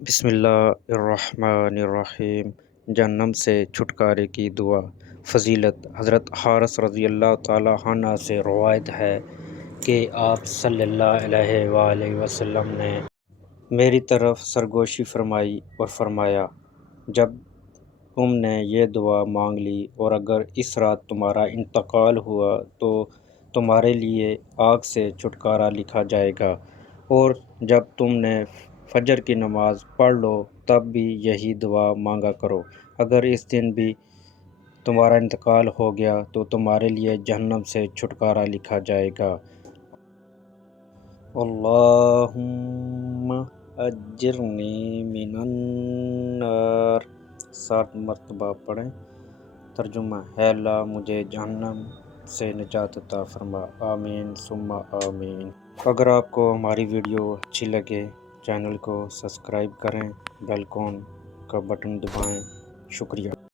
بسم اللہ الرحمن الرحیم۔ جہنم سے چھٹکارے کی دعا۔ فضیلت: حضرت حارث رضی اللہ تعالی عنہ سے روایت ہے کہ آپ صلی اللہ علیہ وآلہ وسلم نے میری طرف سرگوشی فرمائی اور فرمایا، جب تم نے یہ دعا مانگ لی اور اگر اس رات تمہارا انتقال ہوا تو تمہارے لیے آگ سے چھٹکارا لکھا جائے گا، اور جب تم نے فجر کی نماز پڑھ لو تب بھی یہی دعا مانگا کرو۔ اگر اس دن بھی تمہارا انتقال ہو گیا تو تمہارے لیے جہنم سے چھٹکارا لکھا جائے گا۔ اللہم اجرنی من النار 60 مرتبہ پڑھیں۔ ترجمہ: اے اللہ مجھے جہنم سے نجات عطا فرما، آمین ثم آمین۔ اگر آپ کو ہماری ویڈیو اچھی لگے چینل کو سبسکرائب کریں، بیل آئیکن کا بٹن دبائیں۔ شکریہ۔